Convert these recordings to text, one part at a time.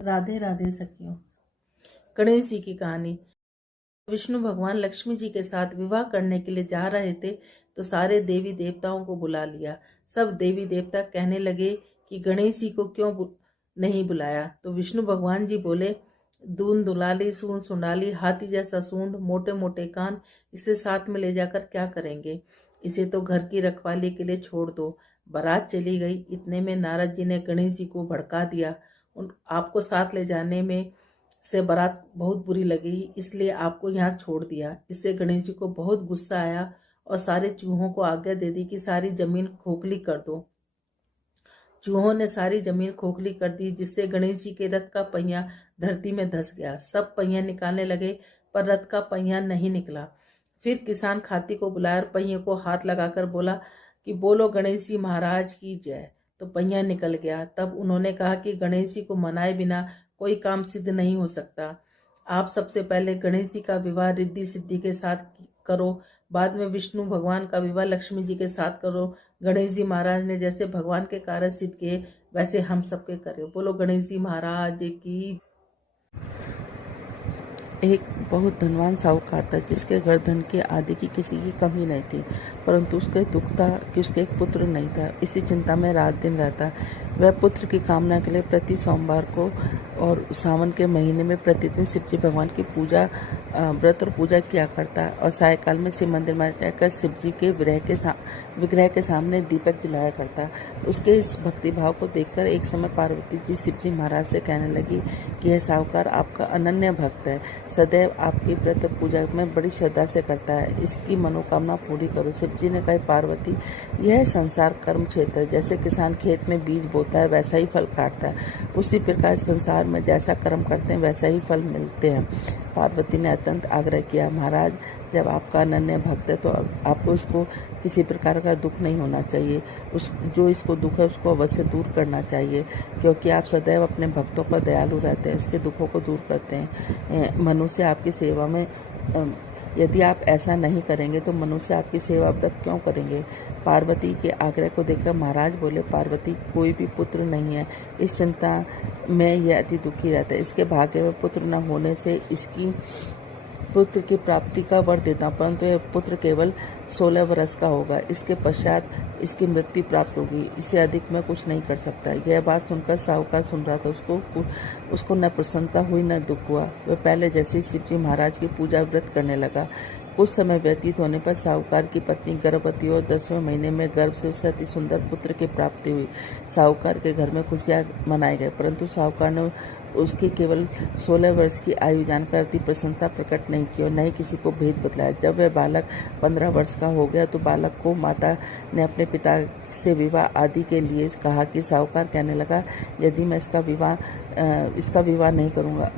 राधे राधे सखियों। गणेश जी की कहानी। विष्णु भगवान लक्ष्मी जी के साथ विवाह करने के लिए जा रहे थे तो सारे देवी देवताओं को बुला लिया। सब देवी देवता कहने लगे कि गणेश जी को क्यों नहीं बुलाया। तो विष्णु भगवान जी बोले, दून दुलाली, सूंड सुंडाली, हाथी जैसा सूंड, मोटे मोटे कान, इसे साथ में ले जाकर क्या करेंगे। इसे तो घर की रखवाली के लिए छोड़ दो। बारात चली गई। इतने में नारद जी ने गणेश जी को भड़का दिया। आपको साथ ले जाने में से बारात बहुत बुरी लगी, इसलिए आपको यहाँ छोड़ दिया। इससे गणेश जी को बहुत गुस्सा आया और सारे चूहों को आज्ञा दे दी कि सारी जमीन खोखली कर दो। चूहों ने सारी जमीन खोखली कर दी, जिससे गणेश जी के रथ का पहिया धरती में धंस गया। सब पहिया निकालने लगे पर रथ का पहिया नहीं निकला। फिर किसान खाती को बुलाया और पहिए को हाथ लगाकर बोला कि बोलो गणेश जी महाराज की जय। तो पहिया निकल गया। तब उन्होंने कहा कि गणेश जी को मनाए बिना कोई काम सिद्ध नहीं हो सकता। आप सबसे पहले गणेश जी का विवाह रिद्धि सिद्धि के साथ करो, बाद में विष्णु भगवान का विवाह लक्ष्मी जी के साथ करो। गणेश जी महाराज ने जैसे भगवान के कार्य सिद्ध किए वैसे हम सबके करें। बोलो गणेश जी महाराज की। एक बहुत धनवान साहूकार था जिसके घर धन के आदि की किसी की कमी नहीं थी, परंतु उसके दुख था कि उसके एक पुत्र नहीं था। इसी चिंता में रात दिन रहता। वह पुत्र की कामना के लिए प्रति सोमवार को और सावन के महीने में प्रतिदिन शिव जी भगवान की पूजा, व्रत और पूजा किया करता और सायकाल में शिव मंदिर में जाकर शिव जी के विग्रह के सामने दीपक जलाया करता। उसके इस भक्ति भाव को देखकर एक समय पार्वती जी शिव जी महाराज से कहने लगी कि यह साहूकार आपका अनन्य भक्त है, सदैव आपकी व्रत पूजा में बड़ी श्रद्धा से करता है, इसकी मनोकामना पूरी करो। शिव जी ने कहा, पार्वती, यह संसार कर्म क्षेत्र है। जैसे किसान खेत में बीज बोता है वैसा ही फल काटता है, उसी प्रकार संसार में जैसा कर्म करते हैं वैसा ही फल मिलते हैं। पार्वती ने अत्यंत आग्रह किया, महाराज, जब आपका अनन्य भक्त है तो आपको इसको किसी प्रकार का दुख नहीं होना चाहिए। जो इसको दुख है उसको अवश्य दूर करना चाहिए, क्योंकि आप सदैव अपने भक्तों पर दयालु रहते हैं, इसके दुखों को दूर करते हैं। मनुष्य आपकी सेवा में, यदि आप ऐसा नहीं करेंगे तो मनुष्य आपकी सेवा व्रत क्यों करेंगे। पार्वती के आग्रह को देखकर महाराज बोले, पार्वती, कोई भी पुत्र नहीं है, इस चिंता में यह अति दुखी रहता है। इसके भाग्य में पुत्र न होने से इसकी पुत्र की प्राप्ति का वर देता हूँ, परंतु यह पुत्र केवल 16 वर्ष का होगा। इसके पश्चात इसकी मृत्यु प्राप्त होगी, इससे अधिक मैं कुछ नहीं कर सकता। यह बात सुनकर साहूकार सुन रहा था। उसको न प्रसन्नता हुई न दुख हुआ। वह पहले जैसे ही शिव जी महाराज की पूजा व्रत करने लगा। कुछ समय व्यतीत होने पर साहूकार की पत्नी गर्भवती और 10वें महीने में गर्भ से उसे अति सुंदर पुत्र की प्राप्ति हुई। साहूकार के घर में खुशियां मनाए गए, परंतु साहूकार ने उसकी केवल 16 वर्ष की आयु जानकर अति प्रसन्नता प्रकट नहीं की और न ही किसी को भेद बतलाया। जब वह बालक 15 वर्ष का हो गया तो बालक को माता ने अपने पिता से विवाह आदि के लिए कहा कि साहूकार कहने लगा, यदि मैं इसका विवाह नहीं करूंगा।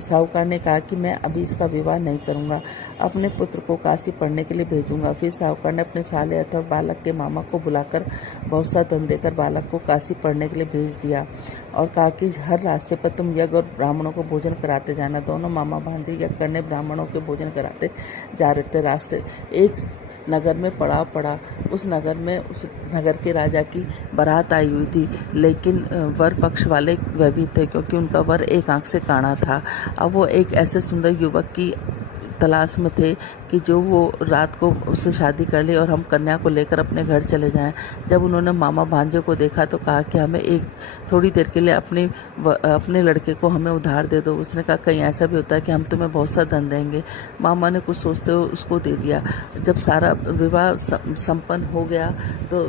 साहूकार ने कहा कि मैं अभी इसका विवाह नहीं करूंगा, अपने पुत्र को काशी पढ़ने के लिए भेजूंगा। फिर साहूकार ने अपने साले अथवा बालक के मामा को बुलाकर बहुत सा धन देकर बालक को काशी पढ़ने के लिए भेज दिया और कहा कि हर रास्ते पर तुम यज्ञ और ब्राह्मणों को भोजन कराते जाना। दोनों मामा भांजे यज्ञ करने ब्राह्मणों के भोजन कराते जा रहे थे। रास्ते एक नगर में पड़ाव पड़ा। उस नगर के राजा की बारात आई हुई थी, लेकिन वर पक्ष वाले वह भी थे, क्योंकि उनका वर एक आंख से काना था। अब वो एक ऐसे सुंदर युवक की तलाश में थे कि जो वो रात को उससे शादी कर ले और हम कन्या को लेकर अपने घर चले जाएं। जब उन्होंने मामा भांजे को देखा तो कहा कि हमें एक थोड़ी देर के लिए अपने लड़के को हमें उधार दे दो। उसने कहा, कहीं ऐसा भी होता है कि हम तुम्हें बहुत सा धन देंगे। मामा ने कुछ सोचते हुए उसको दे दिया। जब सारा विवाह संपन्न हो गया तो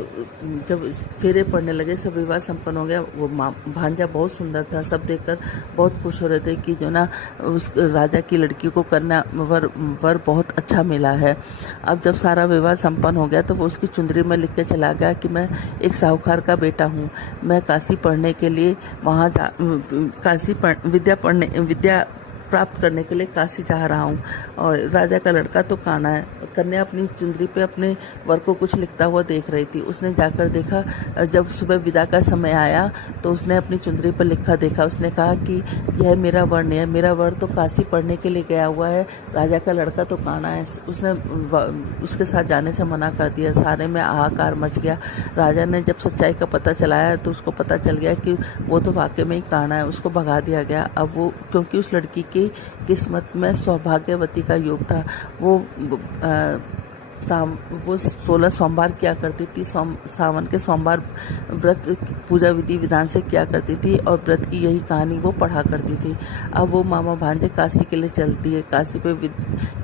जब फेरे पड़ने लगे, सब विवाह संपन्न हो गया। वो भांजा बहुत सुंदर था, सब देखकर बहुत खुश हो रहे थे कि जो ना उस राजा की लड़की को कन्या वर बहुत अच्छा मिला है। अब जब सारा विवाह संपन्न हो गया तो वो उसकी चुंदरी में लिख के चला गया कि मैं एक साहूकार का बेटा हूँ, मैं काशी पढ़ने के लिए वहाँ विद्या प्राप्त करने के लिए काशी जा रहा हूँ। और राजा का लड़का तो काना है। कन्या अपनी चुंदरी पे अपने वर को कुछ लिखता हुआ देख रही थी। उसने जाकर देखा, जब सुबह विदा का समय आया तो उसने अपनी चुंदरी पर लिखा देखा। उसने कहा कि यह मेरा वर नहीं है, मेरा वर तो काशी पढ़ने के लिए गया हुआ है, राजा का लड़का तो काना है। उसने उसके साथ जाने से मना कर दिया। सारे में हाहाकार मच गया। राजा ने जब सच्चाई का पता चलाया तो उसको पता चल गया कि वो तो वाकई में ही काना है। उसको भगा दिया गया। अब वो, क्योंकि उस लड़की की किस्मत में सौभाग्यवती का योग था। वो वो 16 सोमवार किया करती थी। सावन के सोमवार व्रत पूजा विधि विधान से किया करती थी और व्रत की यही कहानी वो पढ़ा करती थी। अब वो मामा भांजे काशी के लिए चलती है। काशी पे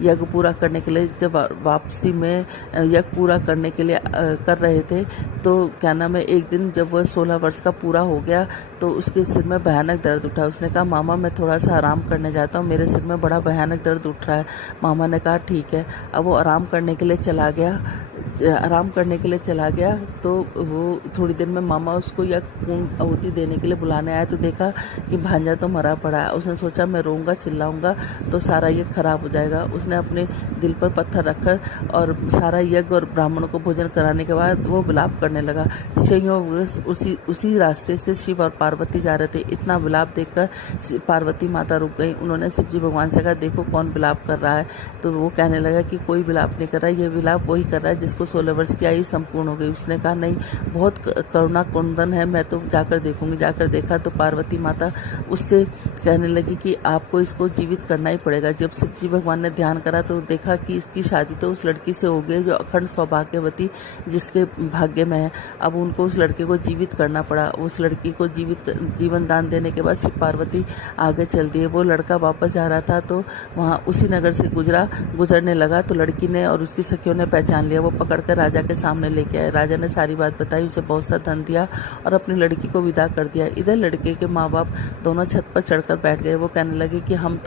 यज्ञ पूरा करने के लिए जब वापसी में यज्ञ पूरा करने के लिए कर रहे थे तो क्या नाम है, एक दिन जब वह 16 वर्ष का पूरा हो गया तो उसके सिर में भयानक दर्द उठा। उसने कहा, मामा मैं थोड़ा सा आराम करने जाता हूँ, मेरे सिर में बड़ा भयानक दर्द उठ रहा है। मामा ने कहा ठीक है। अब वो आराम करने के लिए चला गया तो वो थोड़ी देर में मामा उसको या पूर्ण आहुति देने के लिए बुलाने आया तो देखा कि भांजा तो मरा पड़ा है। उसने सोचा मैं रोऊंगा चिल्लाऊंगा तो सारा यज्ञ खराब हो जाएगा। उसने अपने दिल पर पत्थर रखकर और सारा यज्ञ और ब्राह्मणों को भोजन कराने के बाद वो विलाप करने लगा। उसी रास्ते से शिव और पार्वती जा रहे थे। इतना विलाप देखकर पार्वती माता रुक गई। उन्होंने शिव जी भगवान से कहा, देखो कौन विलाप कर रहा है। तो वो कहने लगा कि कोई विलाप नहीं कर रहा है, ये विलाप वही कर रहा है जिसको 16 वर्ष की आयु संपूर्ण हो गई। उसने कहा, नहीं बहुत करुणा कुंदन है, मैं तो जाकर देखूंगी। जाकर देखा तो पार्वती माता उससे कहने लगी कि आपको इसको जीवित करना ही पड़ेगा। जब शिव जी भगवान ने ध्यान करा तो देखा कि इसकी शादी तो उस लड़की से हो गई जो अखंड सौभाग्यवती जिसके भाग्य में है। अब उनको उस लड़के को जीवित करना पड़ा। उस लड़की को जीवन दान देने के बाद शिव पार्वती आगे चल दिए। वो लड़का वापस जा रहा था तो वहाँ उसी नगर से गुजरने लगा तो लड़की ने और उसकी सखियों ने पहचान लिया। वो पकड़कर राजा के सामने लेके आए। राजा ने सारी बात बताई, उसे बहुत सा धन दिया और अपनी लड़की को विदा कर दिया। इधर लड़के के माँ बाप दोनों छत पर चढ़कर बैठ गए। वो कहने लगे कि हम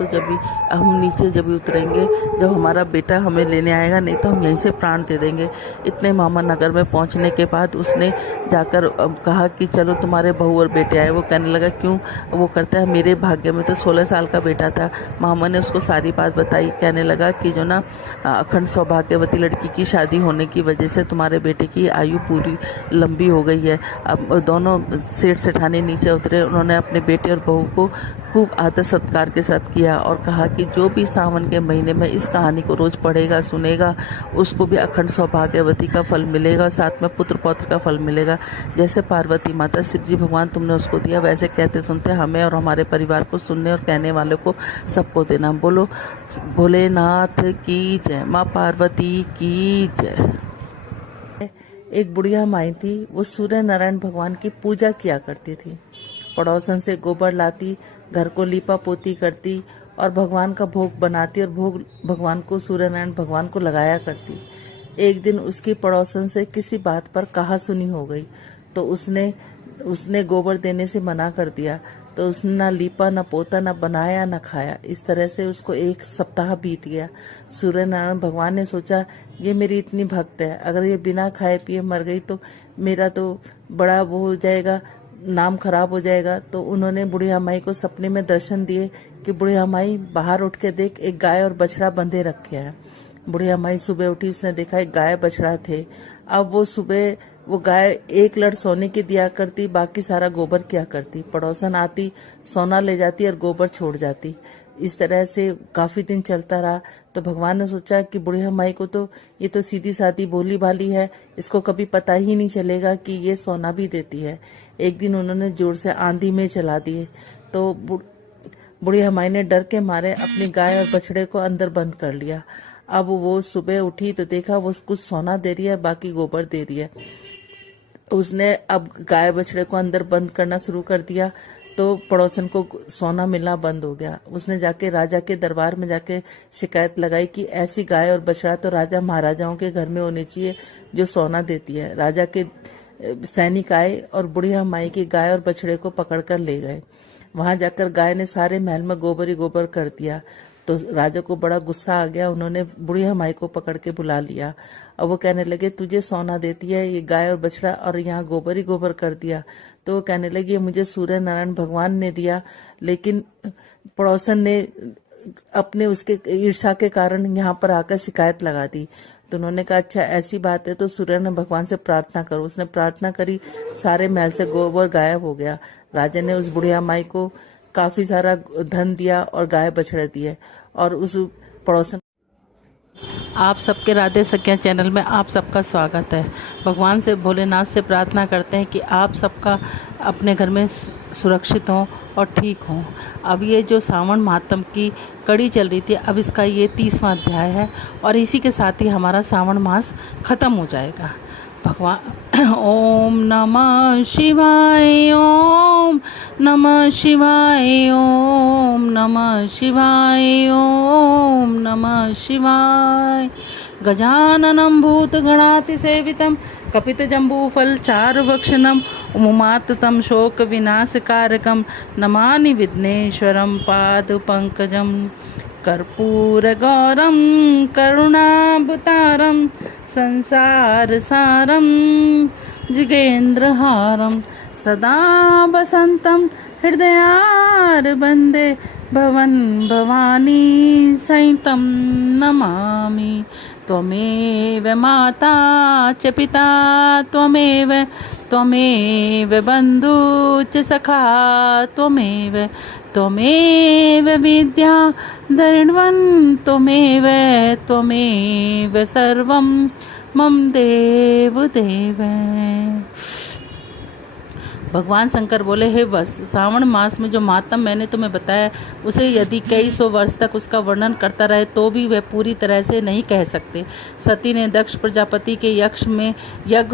नीचे जब भी उतरेंगे जब हमारा बेटा हमें लेने आएगा, नहीं तो हम यहीं से प्राण दे देंगे। इतने मामा नगर में पहुंचने के बाद उसने जाकर कहा कि चलो तुम्हारे बहू और बेटे आए। वो कहने लगा क्यों? वो करता है मेरे भाग्य में तो 16 साल का बेटा था। मामा ने उसको सारी बात बताई। कहने लगा कि जो ना अखंड सौभाग्यवती लड़की की शादी होने की वजह से तुम्हारे बेटे की आयु पूरी लंबी हो गई है। अब दोनों सेठ सेठानी नीचे उतरे। उन्होंने अपने बेटे और बहू को खूब आदर सत्कार के साथ किया और कहा कि जो भी सावन के महीने में इस कहानी को रोज पढ़ेगा सुनेगा उसको भी अखंड सौभाग्यवती का फल मिलेगा, साथ में पुत्र पौत्र का फल मिलेगा। जैसे पार्वती माता शिव जी भगवान तुमने उसको दिया, वैसे कहते सुनते हमें और हमारे परिवार को सुनने और कहने वालों को सबको देना। बोलो भोलेनाथ की जय, माँ पार्वती की जय। एक बुढ़िया माई थी। वो सूर्य नारायण भगवान की पूजा किया करती थी। पड़ोसन से गोबर लाती, घर को लीपा पोती करती और भगवान का भोग बनाती और भोग भगवान को सूर्य नारायण भगवान को लगाया करती। एक दिन उसकी पड़ोसन से किसी बात पर कहा सुनी हो गई तो उसने गोबर देने से मना कर दिया। तो उसने ना लीपा, ना पोता, ना बनाया, ना खाया। इस तरह से उसको 1 सप्ताह बीत गया। सूर्य नारायण भगवान ने सोचा ये मेरी इतनी भक्त है, अगर ये बिना खाए पिए मर गई तो मेरा तो बड़ा वो हो जाएगा, नाम खराब हो जाएगा। तो उन्होंने बुढ़िया माई को सपने में दर्शन दिए कि बुढ़िया माई बाहर उठ के देख, एक गाय और बछड़ा बंधे रखे हैं। बुढ़िया माई सुबह उठी, उसने देखा एक गाय बछड़ा थे। अब वो सुबह वो गाय 1 लड़ सोने की दिया करती, बाकी सारा गोबर किया करती। पड़ोसन आती, सोना ले जाती और गोबर छोड़ जाती। इस तरह से काफी दिन चलता रहा। तो भगवान ने सोचा कि बुढ़िया माई को तो ये तो सीधी सादी भोली भाली है, इसको कभी पता ही नहीं चलेगा कि ये सोना भी देती है। एक दिन उन्होंने जोर से आंधी में चला दिए तो बुढ़िया माई ने डर के मारे अपनी गाय और बछड़े को अंदर बंद कर लिया। अब वो सुबह उठी तो देखा वो कुछ सोना दे रही है, बाकी गोबर दे रही है। उसने अब गाय बछड़े को अंदर बंद करना शुरू कर दिया तो पड़ोसन को सोना मिलना बंद हो गया। उसने जाके राजा के दरबार में जाके शिकायत लगाई कि ऐसी गाय और बछड़ा तो राजा महाराजाओं के घर में होनी चाहिए जो सोना देती है। राजा के सैनिक आए और बुढ़िया माई की गाय और बछड़े को पकड़कर ले गए। वहां जाकर गाय ने सारे महल में गोबर ही गोबर कर दिया। तो राजा को बड़ा गुस्सा आ गया। उन्होंने बुढ़िया माई को पकड़ के बुला लिया और वो कहने लगे तुझे सोना देती है ये गाय और बछड़ा और यहाँ गोबर ही गोबर कर दिया। तो वो कहने लगी मुझे सूर्य नारायण भगवान ने दिया, लेकिन पड़ोसन ने अपने उसके ईर्ष्या के कारण यहाँ पर आकर शिकायत लगा दी। तो उन्होंने कहा अच्छा ऐसी बात है तो सूर्य ने भगवान से प्रार्थना करो। उसने प्रार्थना करी, सारे महल से गोबर गायब हो गया। राजा ने उस बुढ़िया माई को काफी सारा धन दिया और गाय बछड़े दिए और उस पड़ोसन। आप सबके राधे सखिया चैनल में आप सबका स्वागत है। भगवान से भोलेनाथ से प्रार्थना करते हैं कि आप सबका अपने घर में सुरक्षित हों और ठीक हों। अब ये जो सावन महात्म की कड़ी चल रही थी, अब इसका ये 30वां अध्याय है और इसी के साथ ही हमारा सावन मास खत्म हो जाएगा। भगवान ओम नमः शिवाय, ओम नमः शिवाय, ओम नमः शिवाय, ओम नमः शिवाय। गजाननं भूतगणातिसेवितं कपितजम्बूफलचारुभक्षणं उमामाततं शोकविनाशकारकं नमामि विघ्नेश्वरं पादपङ्कजं। कर्पूरगौरं करुणावतारं संसारसारं जिगेन्द्रहारं सदा वसन्तं हृदयारविन्दे भवन भवानी सहितं नमामि। त्वमेव माता च पिता त्वमेव बन्धु च सखा त्वमेव विद्या धरिण्वन् त्वमेव सर्वं मम देव। भगवान शंकर बोले, हे वस, सावन मास में जो महात्म मैंने तुम्हें बताया उसे यदि कई सौ वर्ष तक उसका वर्णन करता रहे तो भी वह पूरी तरह से नहीं कह सकते। सती ने दक्ष प्रजापति के यज्ञ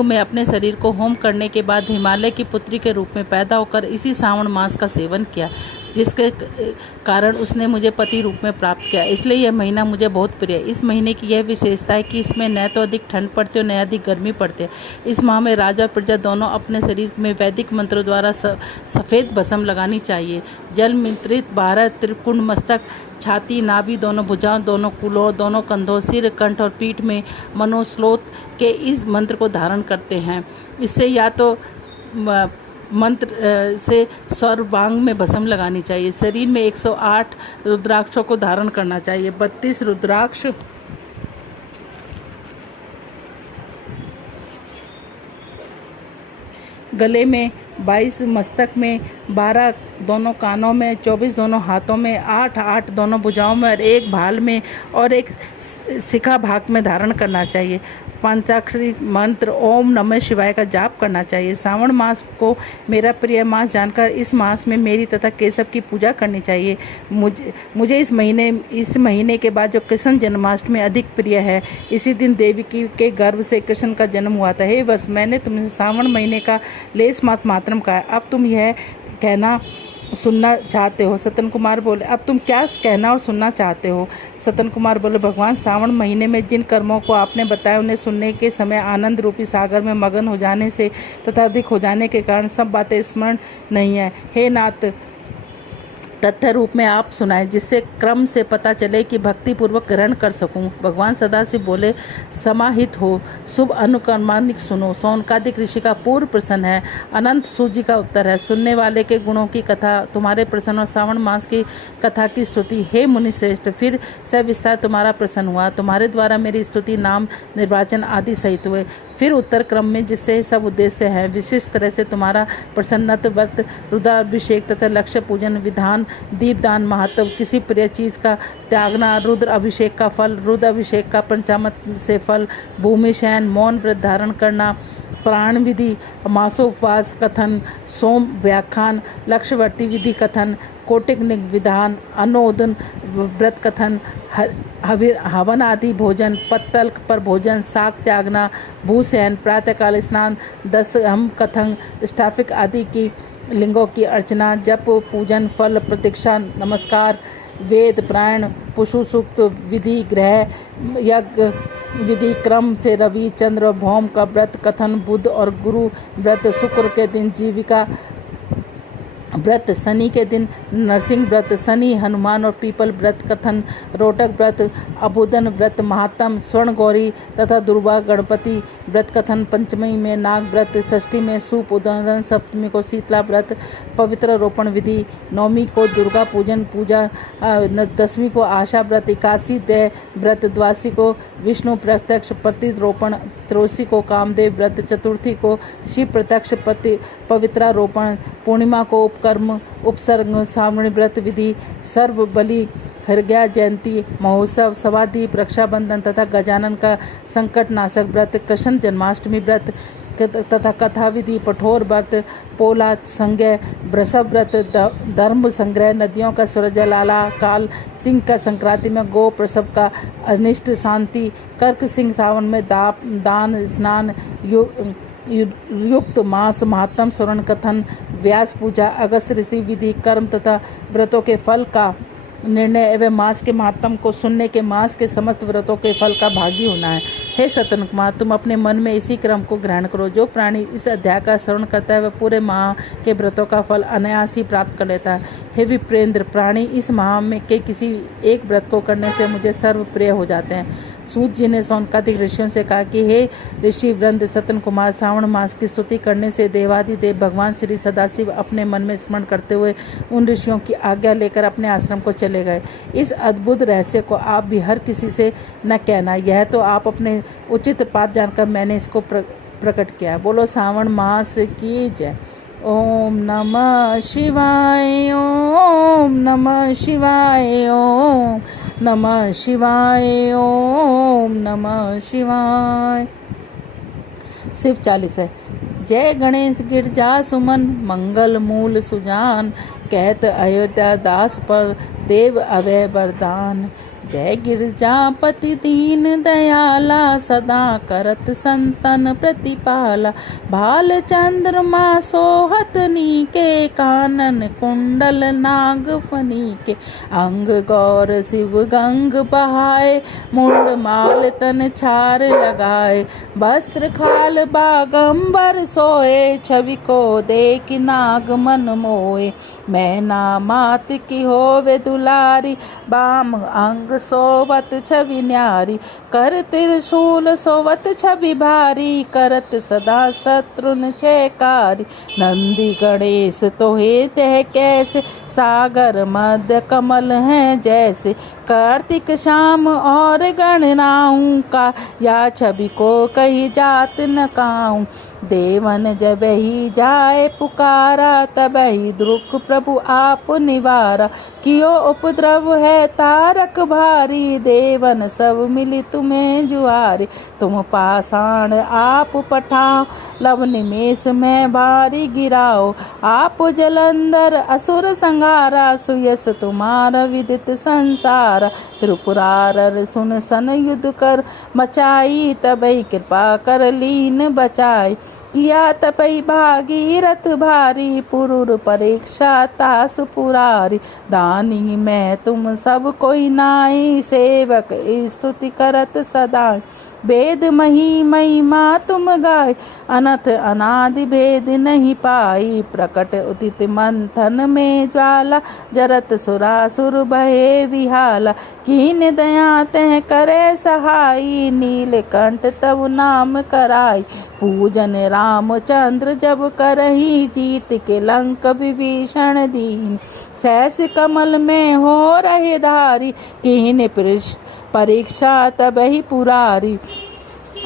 में अपने शरीर को होम करने के बाद हिमालय की पुत्री के रूप में पैदा होकर इसी सावन मास का सेवन किया, जिसके कारण उसने मुझे पति रूप में प्राप्त किया। इसलिए यह महीना मुझे बहुत प्रिय है। इस महीने की यह विशेषता है कि इसमें न तो अधिक ठंड पड़ती है न अधिक गर्मी पड़ती है। इस माह में राजा प्रजा दोनों अपने शरीर में वैदिक मंत्रों द्वारा सफ़ेद भस्म लगानी चाहिए। जल मिश्रित 12 त्रिकुंड मस्तक, छाती, नाभि, दोनों भुजाओं, दोनों कूल्हों, दोनों कंधों, सिर, कंठ और पीठ में मनोश्लोक के इस मंत्र को धारण करते हैं। इससे या तो मंत्र से सर्वांग में भस्म लगानी चाहिए। शरीर में 108 रुद्राक्षों को धारण करना चाहिए। 32 रुद्राक्ष गले में, 22 मस्तक में, 12 दोनों कानों में, 24 दोनों हाथों में, 8 दोनों भुजाओं में और 1 भाल में और 1 शिखा भाग में धारण करना चाहिए। पंचाक्षरी मंत्र ओम नमः शिवाय का जाप करना चाहिए। सावन मास को मेरा प्रिय मास जानकर इस मास में मेरी तथा केशव की पूजा करनी चाहिए। मुझे इस महीने के बाद जो कृष्ण जन्माष्टमी अधिक प्रिय है। इसी दिन देवी के गर्भ से कृष्ण का जन्म हुआ था। हे बस, मैंने तुमसे सावन महीने का लेस मात्रम कहा, अब तुम यह कहना सुनना चाहते हो। सतन कुमार बोले, अब तुम क्या कहना और सुनना चाहते हो? सतन कुमार बोले, भगवान, सावन महीने में जिन कर्मों को आपने बताया उन्हें सुनने के समय आनंद रूपी सागर में मगन हो जाने से तथा अधिक हो जाने के कारण सब बातें स्मरण नहीं है। हे नाथ, तथ्य रूप में आप सुनाए, जिससे क्रम से पता चले कि भक्ति पूर्वक ग्रहण कर सकूं। भगवान सदाशिव बोले, समाहित हो, शुभ अनुक्रमानिक सुनो। सौनकादिक ऋषि का पूर्व प्रश्न है, अनंत सूजी का उत्तर है। सुनने वाले के गुणों की कथा, तुम्हारे प्रश्न और सावन मास की कथा की स्तुति। हे मुनि श्रेष्ठ, फिर सविस्तार तुम्हारा प्रश्न हुआ। तुम्हारे द्वारा मेरी स्तुति, नाम, निर्वाचन आदि सहित हुए। फिर उत्तर क्रम में, जिससे सब उद्देश्य है। विशिष्ट तरह से तुम्हारा प्रसन्नत, व्रत, रुद्राभिषेक तथा लक्ष्य पूजन, विधान, दीपदान, महत्व, किसी प्रिय चीज का त्यागना, रुद्र अभिषेक का फल, रुद्र अभिषेक का पंचामृत से फल, भूमि शयन, मौन व्रत धारण करना, प्राण विधि, मासोपवास कथन, सोम व्याख्यान, लक्ष्यवर्ती विधि कथन, कोटिक विधान, अनोदन व्रत कथन, हवन आदि भोजन, पत्तल पर भोजन, शाक त्यागना, भूशयन, प्रातःकाल स्नान, 10 हम कथन, स्टाफिक आदि की लिंगों की अर्चना, जप, पूजन, फल, प्रतीक्षा, नमस्कार, वेद पारायण, पुषु सूक्त विधि, ग्रह यज्ञ विधि, क्रम से रवि, चंद्र, भौम का व्रत कथन, बुध और गुरु व्रत, शुक्र के दिन जीविका व्रत शनि के दिन नरसिंह व्रत, शनि, हनुमान और पीपल व्रत कथन, रोटक व्रत, अबुदन व्रत महात्म, स्वर्ण गौरी तथा दुर्गा गणपति व्रत कथन, पंचमी में नाग व्रत, षष्ठी में सूप उदन, सप्तमी को शीतला व्रत, पवित्र रोपण विधि, नवमी को दुर्गा पूजन पूजा, दसवीं को आशा व्रत, एकादशी दय व्रत, द्वादशी को विष्णु प्रत्यक्ष प्रतिरोपण, त्रयोदशी को कामदेव व्रत, चतुर्थी को शिव प्रत्यक्ष पवित्रारोपण, पूर्णिमा को उपकर्म उपसर्ग श्रावणी व्रत विधि, सर्व बलि हरग्या जयंती महोत्सव, सवादीप रक्षाबंधन तथा गजानन का संकट नाशक व्रत, कृष्ण जन्माष्टमी व्रत तथा कथा विधि, कठोर व्रत, पोला संज्ञा, वृषभ व्रत, धर्म संग्रह, नदियों का सूरज लाला काल, सिंह का संक्रांति में गो प्रसव का अनिष्ट शांति, कर्क सिंह सावन में दान स्नान, युक्त मास महात्म स्वर्ण कथन, व्यास पूजा, अगस्त ऋषि विधि, कर्म तथा व्रतों के फल का निर्णय एवं मास के महात्म को सुनने के मास के समस्त व्रतों के फल का भागी होना है। हे सतन कुमार, तुम अपने मन में इसी क्रम को ग्रहण करो। जो प्राणी इस अध्याय का श्रवण करता है वह पूरे माह के व्रतों का फल अनायास ही प्राप्त कर लेता है। हे विप्रेंद्र, प्राणी इस माह में के किसी एक व्रत को करने से मुझे सर्वप्रिय हो जाते हैं। सूत जी ने सौनकादिक ऋषियों से कहा कि हे ऋषि वृंद, सतन कुमार, श्रावण मास की स्तुति करने से देवादिदेव भगवान श्री सदाशिव अपने मन में स्मरण करते हुए उन ऋषियों की आज्ञा लेकर अपने आश्रम को चले गए। इस अद्भुत रहस्य को आप भी हर किसी से न कहना, यह तो आप अपने उचित पाठ जानकर मैंने इसको प्रकट किया। बोलो श्रावण मास की जय। ओम नमः शिवाय, ओम नमः शिवाय, ओम नमः शिवाय, ओम नमः शिवाय। शिव चालीसा है। जय गणेश गिरजा सुमन, मंगल मूल सुजान, कहत अयोध्या दास पर देव अवय वरदान। जय गिरजापति दीन दयाला, सदा करत संतन प्रतिपाला। भाल चंद्रमा सोहत नीके, कानन कुंडल नाग फनी के। अंग गौर शिव गंग बहाए, मुंड माल तन छार लगाए। वस्त्र खाल बागंबर सोए, छवि को देख नाग मन मोए। मैना मात की होवे दुलारी, बाम अंग सोवत छवि न्यारी। कर त्रिशूल सोवत छवि भारी, करत सदा शत्रुन छेकारी। नंदी गणेश तोहे तह कैसे, सागर मध्य कमल हैं जैसे। कार्तिक शाम और गणनाऊं का, या छवि को कही जात न काऊं। देवन जब ही जाए पुकारा, तब ही दुख प्रभु आप निवारा। कियो उपद्रव है तारक भारी, देवन सब मिली तुम्हें जुआरी। तुम पाषाण आप पठाओ, लव निमेष में भारी गिराओ। आप जलंधर असुर संहारा, सुयस तुम्हारा विदित संसार। त्रिपुरार सुन सन युद्ध कर मचाई, तबई कृपा कर लीन बचाई। किया तपई भागीरथ भारी, पुरुर परीक्षा तासु पुरारी। दानी मैं तुम सब कोई नाई, सेवक स्तुति करत सदा। वेद मही महिमा तुम गाय, अनथ अनादि भेद नहीं पाई। प्रकट उदित मंथन में ज्वाला, जरत सुरासुर भये विहाला। कीन दया तह करे सहाई, नीलकंठ तब नाम कराई। पूजन रामचंद्र जब करही, जीत के लंक विभीषण दीन। सहस कमल में हो रहे धारी, कीन परीक्षा तब ही पुरारी।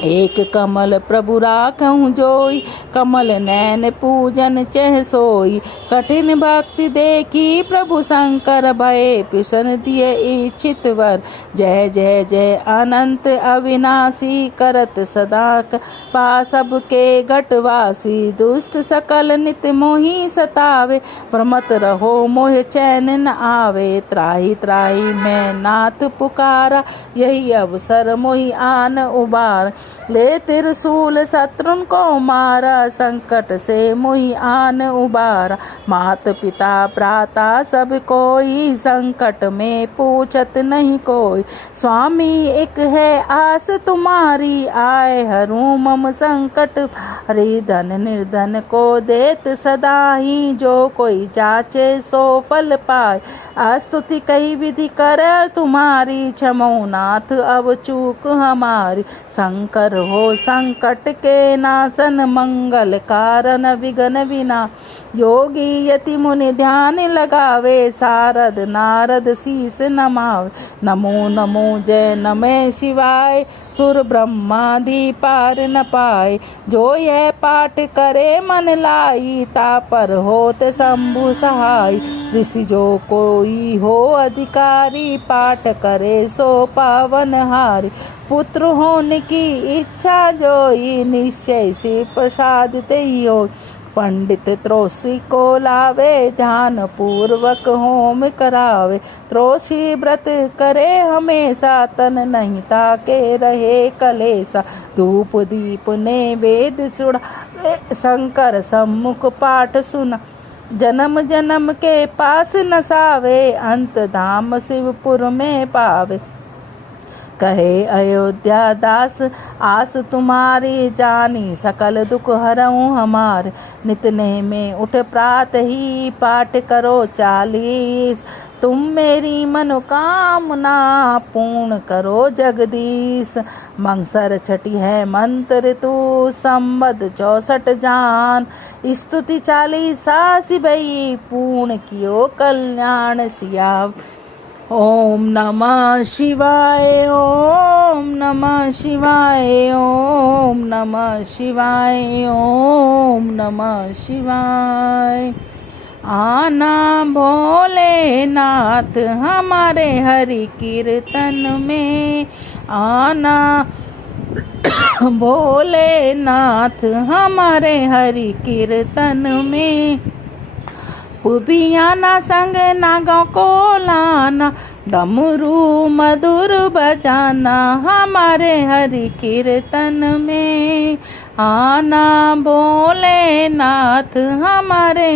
एक कमल प्रभु राखहु जोई, कमल नैन पूजन चह सोई। कठिन भक्ति देखी प्रभु शंकर, भये पिशन दिए इच्छित वर। जय जय जय अनंत अविनाशी, करत सदा पा सबके घटवासी। दुष्ट सकल नित मोहि सतावे, प्रमत रहो मोह चैन न आवे। त्राहि त्राहि मैं नाथ पुकारा, यही अवसर मोहि आन उबार। ले त्रिशूल शत्रुन को मारा, संकट से मुहि आन उबारा। मात पिता भ्राता सब कोई, संकट में पूछत नहीं कोई। स्वामी एक है आस तुम्हारी, आए हरू मम संकट भारी। धन निर्धन को देत सदा ही, जो कोई जाचे सो फल पाए। स्तुति कही विधि कर तुम्हारी, क्षमो नाथ अब चूक हमारी। शंकर हो संकट के नाशन, मंगल कारण विघ्न विना। योगी यति मुनि ध्यान लगावे, सारद नारद शीस नमावे। नमो नमो जय नमः शिवाय, सुर ब्रह्मादि पार न पाए। जो यह पाठ करे मन लाई, तापर होत शंभु सहाय। ऋषि जो कोई हो अधिकारी, पाठ करे सो पावन हारी। पुत्र होने की इच्छा जोई, निश्चय से प्रसाद ही हो। पंडित त्रोसी को लावे, ध्यान पूर्वक होम करावे। त्रोसी व्रत करे हमेशा, तन नहीं ताके रहे कलेसा। धूप दीप ने वेद सुना, शंकर सम्मुख पाठ सुना। जन्म जन्म के पास न सावे, अंत धाम शिवपुर में पावे। कहे अयोध्या दास आस तुम्हारी, जानी सकल दुख हरऊं हमारे। नितने में उठ प्रात ही, पाठ करो 40। तुम मेरी मनोकामना पूर्ण करो जगदीश। मंगसर छठी है मंत्र तू, संबद 64 जान। स्तुति 40 भई, पूर्ण कियो कल्याण सिया। ओम नमः शिवाय, ओम नमः शिवाय, ओम नमः शिवाय, ओम नमः शिवाय। आना भोलेनाथ हमारे हरि कीर्तन में, आना भोलेनाथ हमारे हरि कीर्तन में। पुबियाना संग नागों को लाना, डमरू मधुर बजाना हमारे हरि कीर्तन में। आना भोलेनाथ हमारे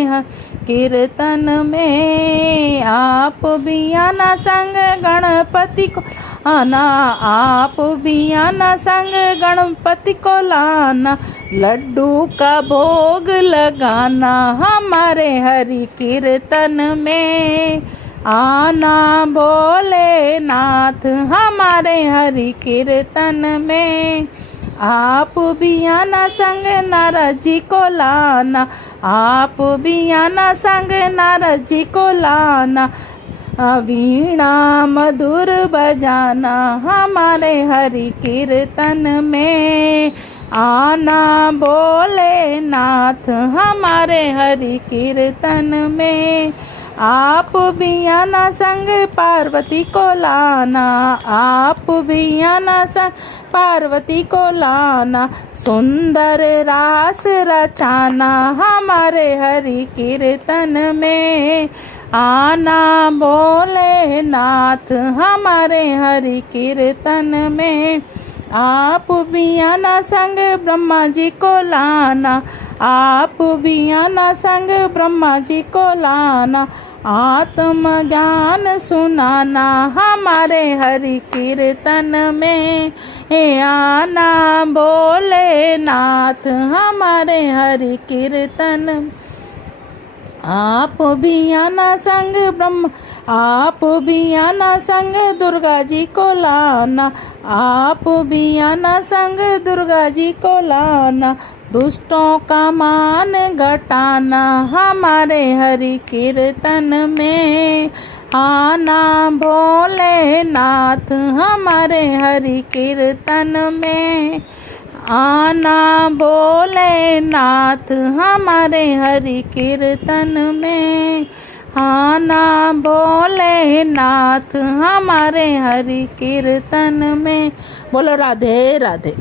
कीर्तन में। आप भी आना संग गणपति को आना, आप भी आना संग गणपति को लाना। लड्डू का भोग लगाना हमारे हरि कीर्तन में। आना भोलेनाथ हमारे हरि कीर्तन में। आप भी आना संग नारद जी को लाना, आप भी आना संग नारद जी को लाना। वीणा मधुर बजाना हमारे हरि कीर्तन में। आना भोलेनाथ हमारे हरि कीर्तन में। आप भी आना संग पार्वती को लाना, आप भी आना संग पार्वती को लाना। सुंदर रास रचाना हमारे हरि कीर्तन में। आना भोलेनाथ हमारे हरि कीर्तन में। आप भी आना संग ब्रह्मा जी को लाना, आप भी आना संग ब्रह्मा जी को लाना। आत्म ज्ञान सुनाना हमारे हरि कीर्तन में। आना भोलेनाथ हमारे हरि कीर्तन। आप भी आना संग ब्रह्म, आप भी आना संग दुर्गा जी को लाना, आप भी आना संग दुर्गा जी को लाना। दुष्टों का मान घटाना हमारे हरि कीर्तन में। आना भोलेनाथ हमारे हरि कीर्तन में। आना भोलेनाथ हमारे हरि कीर्तन में। आना भोलेनाथ हमारे हरि कीर्तन में। बोलो राधे राधे।